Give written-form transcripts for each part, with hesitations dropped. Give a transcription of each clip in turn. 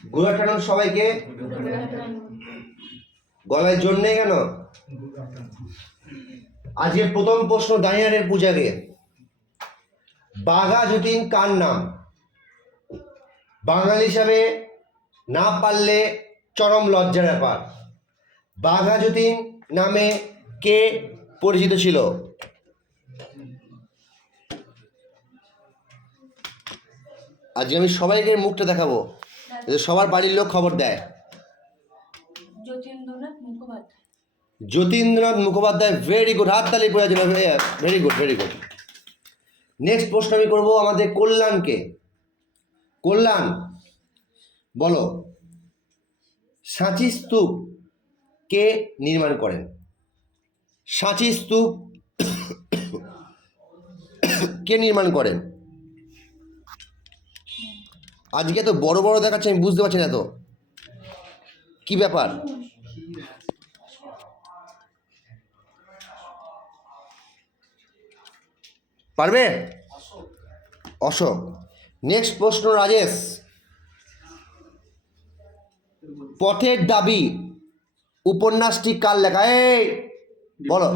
Good afternoon সবাইকে। গলায় জোর নেই কেন? আজকের প্রথম প্রশ্ন দাঁড়িয়ারের পূজাকে। বাঘা যতীন কার নাম? বাঙালি হিসাবে না পারলে চরম লজ্জার ব্যাপার। বাঘা যতীন নামে কে পরিচিত ছিল? আজকে আমি সবাইকে মুখটা দেখাবো, সবার বাড়ির লোক খবর দেয়। যতীন্দ্রনাথ মুখোপাধ্যায়। ভেরি গুড, হাততালি পড়ে যাবে। Very good, very good. Next প্রশ্ন আমি করবো আমাদের কল্যাণকে। কল্যাণ বলো, সাঁচি স্তূপ কে নির্মাণ করেন? সাঁচি স্তূপ কে নির্মাণ করেন? আজকে তো বড় বড় দেখাচ্ছে, আমি বুঝতে পারছি না তো কি ব্যাপার। পারবে? অশোক। নেক্সট প্রশ্ন রাজেশ। পথের দাবি উপন্যাসটি কার লেখা? এই বলো।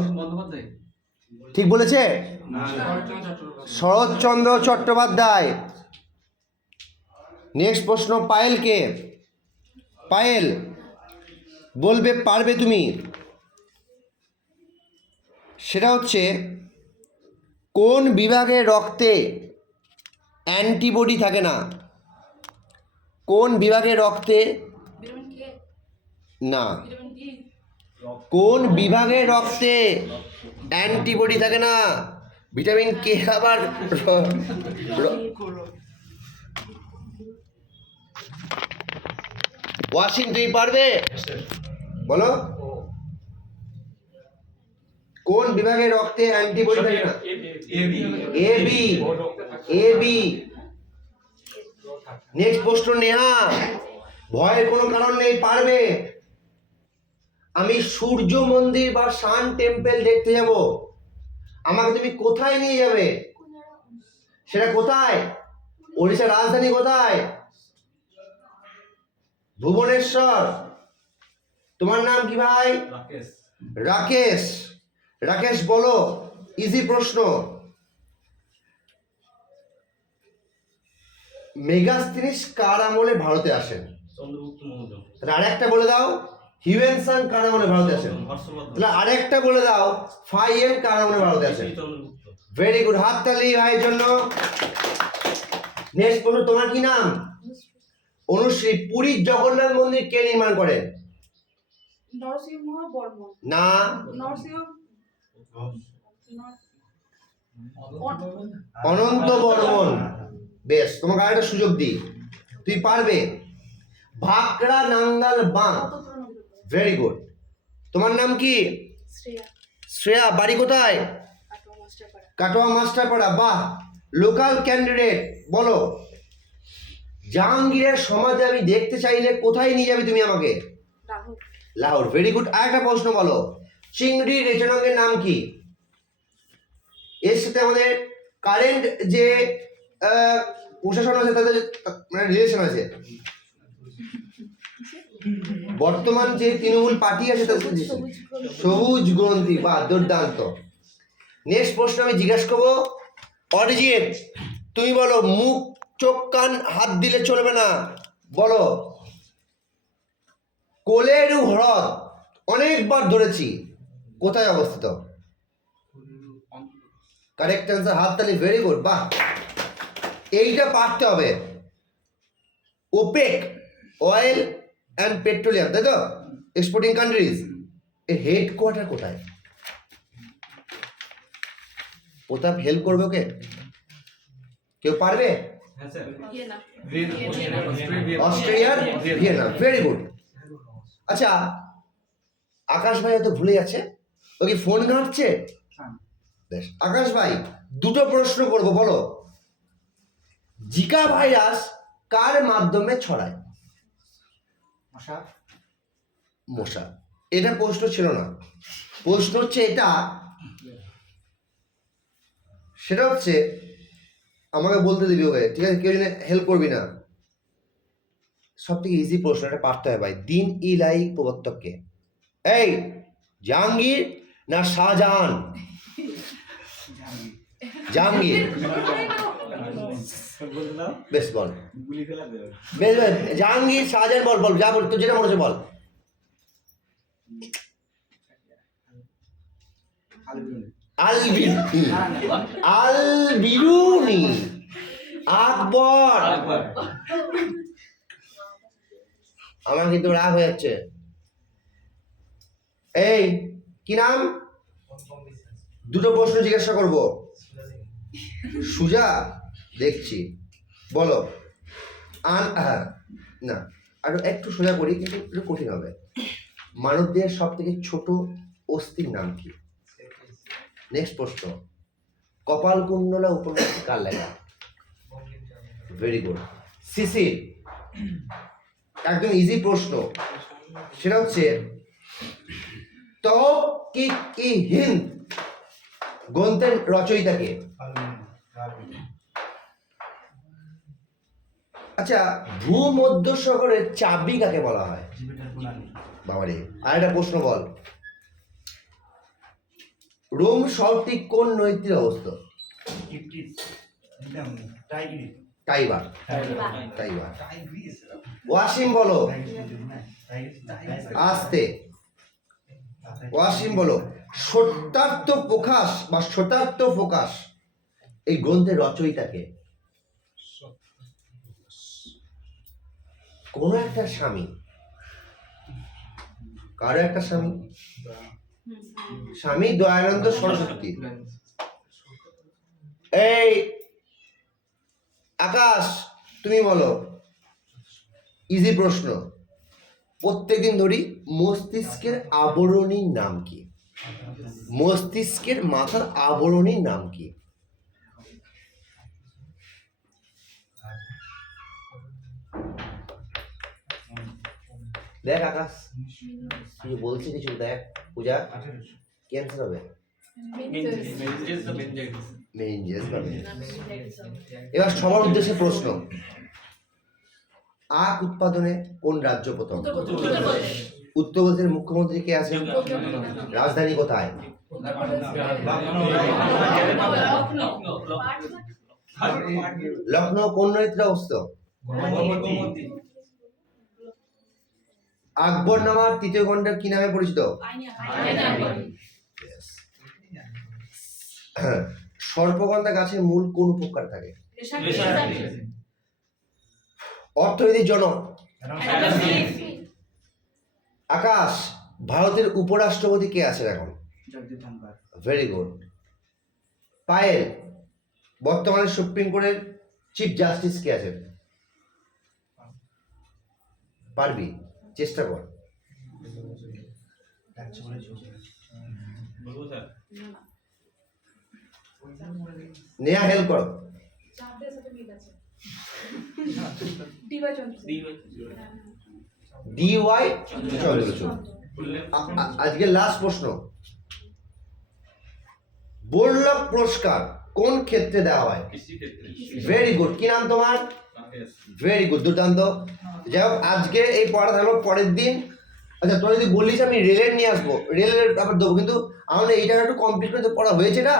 ঠিক বলেছে? শরৎচন্দ্র চট্টোপাধ্যায়। নেক্সট প্রশ্ন পায়েলকে। পায়েল বলবে, পারবে তুমি। সেটা হচ্ছে কোন বিভাগের রক্তে অ্যান্টিবডি থাকে না? কোন বিভাগের রক্তে না, কোন বিভাগের রক্তে অ্যান্টিবডি থাকে না? Vitamin K. আবার ওয়াসিম, তুমি পারবে? বলো, কোন বিভাগের রক্তে অ্যান্টিবডি থাকে না? A B. A B. Next প্রশ্ন নেহা। ভয়ের কোনো কারণ নেই, পারবে। আমি সূর্য মন্দির বা সান টেম্পল দেখতে যাব, আমাকে তুমি কোথায় নিয়ে যাবে? সেটা কোথায়? ওড়িশার রাজধানী কোথায়? ভুবনেশ্বর। তোমার নাম কি ভাই? রাকেশ। রাকেশ। রাকেশ বলো, ইজি প্রশ্ন। মেগাস্তিনিস কার আমলে ভারতে আসেন? চন্দ্রগুপ্ত মৌর্য। তাহলে আরেকটা বলে দাও, হিউয়েন সাং কার আমলে ভারতে আসেন? তাহলে আরেকটা বলে দাও, ফাইয়েন কার আমলে ভারতে আসেন? ভেরি গুড, হাততালি ভাইয়ের জন্য। নেক্সট প্রশ্ন, তোমার কি নাম? অনুশ্রী। পুরীর জগন্নাথ মন্দির কে নির্মাণ করেন? নরসিংহ বর্মন। না, অনন্ত বর্মন। বেশ, তোমাকে আরেকটা সুযোগ দিই, তুই পারবে। ভাকরা নাঙ্গাল বাঁধ। Very good. তোমার নাম কি? শ্রেয়া। শ্রেয়া। বাড়ি কোথায়? কাটোয়া মাস্টারপাড়া। বাহ, লোকাল ক্যান্ডিডেট। বলো, জাহাঙ্গীরের সমাধি আমি দেখতে চাইলে কোথায় নিয়ে যাবে তুমি আমাকে? লাহোর। Very good. আরেকটা প্রশ্ন বলো, চিংড়ি রেচনাঙ্গের নাম কি? এর সাথে আমাদের কারেন্ট যে প্রশাসন আছে তাদের মানে রিলেশন আছে। বর্তমান যে তৃণমূল পার্টি আছে তাদের সবুজ গ্রন্থি। বা দুর্দান্ত। নেক্সট প্রশ্ন আমি জিজ্ঞাসা করবো অরিজিৎ, তুমি বলো, মুখ চোখ কান হাত দিলে চলবে না। বলো, কোলেরু হ্রদ অনেকবার ধরেছি, কোথায় অবস্থিত? কারেক্ট অ্যান্সার, হাততালি। Very good. বাহ, এইটা পারতে হবে। ওপেক, অয়েল অ্যান্ড পেট্রোলিয়াম, তাই তো, এক্সপোর্টিং কান্ট্রিজ, এর হেডকোয়ার্টার কোথায়? প্রতাপ হেল্প করবে ওকে? কেউ পারবে? অস্ট্রেলিয়ার ভিয়েনা। Very good. আচ্ছা, আকাশ ভাই হয়তো ভুলে যাচ্ছে, ও কি ফোন ঘাঁটছে? বেশ, আকাশ ভাই দুটো প্রশ্ন করব, বলো, জিকা ভাইরাস কার মাধ্যমে ছড়ায়? মশা। মশা। এটা প্রশ্ন ছিল না, প্রশ্ন হচ্ছে এটা। সেটা হচ্ছে, আমাকে বলতে দিবি ওকে, ঠিক আছে? কেউ হেল্প করবি না। সব থেকে ইজি প্রশ্ন, এটা পারতে হয় ভাই। দিন ইলাই প্রবর্তককে? এই জাহাঙ্গীর না শাহজাহান? জাহাঙ্গীর। বেশ বল, বেশ বেশ, জাহাঙ্গীর শাহজাহান, বল বল, যা বল, তুই যেটা মনে হচ্ছে বল। আল বিরুনি, আকবর। আমার কিন্তু রাগ হয়ে যাচ্ছে। এই কি নাম? দুটো প্রশ্ন জিজ্ঞাসা করব। সুজা, দেখছি, বলো। না, আর একটু সোজা করি, কিন্তু একটু কঠিন হবে। মানব দেহের সব থেকে ছোট অস্থির নাম কি? নেক্সট প্রশ্ন, কপাল কুণ্ডলা উপন্যাস কার লেখা? Very good. শিশির, একদম ইজি প্রশ্ন, সেটা হচ্ছে হিন্দ গ্রন্থের রচয়িতাকে? আচ্ছা, ভূমধ্যসাগরের চাবি কাকে বলা হয়? বাবারে, আর একটা প্রশ্ন বল। রোম শহরটি কোন নদীতে অবস্থিত? টাইবার। ওয়াসিম বলো, আস্তে। ওয়াসিম বলো, সত্যার্থ প্রকাশ বা সত্যার্থ প্রকাশ এই গ্রন্থের রচয়িতাকে? কোন একটা স্বামী, কারো একটা স্বামী, স্বামী দয়ানন্দ সরস্বতী। এই আকাশ, তুমি বলো, ইজি প্রশ্ন, প্রত্যেকদিন ধরি, মস্তিষ্কের আবরণীর নাম কি? মস্তিষ্কের মাথার আবরণীর নাম কি? দেখ আকাশ, তুই বলছি কিছু, দেখ। পূজা, কি অ্যান্সার হবে? মেনিনজাস বা মেনিনজাস। এবার সবার উদ্দেশ্যে প্রশ্ন, আখ উৎপাদনে কোন রাজ্য প্রথম? উত্তরপ্রদেশের মুখ্যমন্ত্রী কে আছেন? রাজধানী কোথায়? লখনৌ। কোন নদীতে অবস্থিত? আকবর নামার তৃতীয় খণ্ডের কি নামে পরিচিত? সর্পগন্ধা গাছের মূল কোন উপকার থাকে? অর্থনীতির জনক? আকাশ, ভারতের উপরাষ্ট্রপতি কে আছেন এখন? Very good. পায়েল, বর্তমানে সুপ্রিম কোর্টের চিফ জাস্টিস কে আছেন? পারবি, চেষ্টা কর। নেয়া, হেল্প করো। DY চন্দ্রচূড়। আজকে লাস্ট প্রশ্ন, বল্লভ পুরস্কার কোন ক্ষেত্রে দেওয়া হয়? Very good. কি নাম তোমার? ভেরি গুড, দুর্দান্ত। যাই হোক, আজকে এই পড়া থাকলো, পরের দিন আচ্ছা তোরা যদি বলিস আমি রেলের নিয়ে আসবো, রেলের ব্যাপার দেবো, কিন্তু আমার এই জায়গাটা একটু কমপ্লিট করে পড়া হয়েছে না?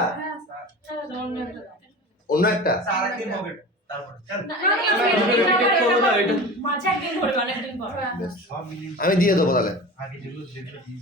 অন্য একটা আমি দিয়ে দেবো তাহলে।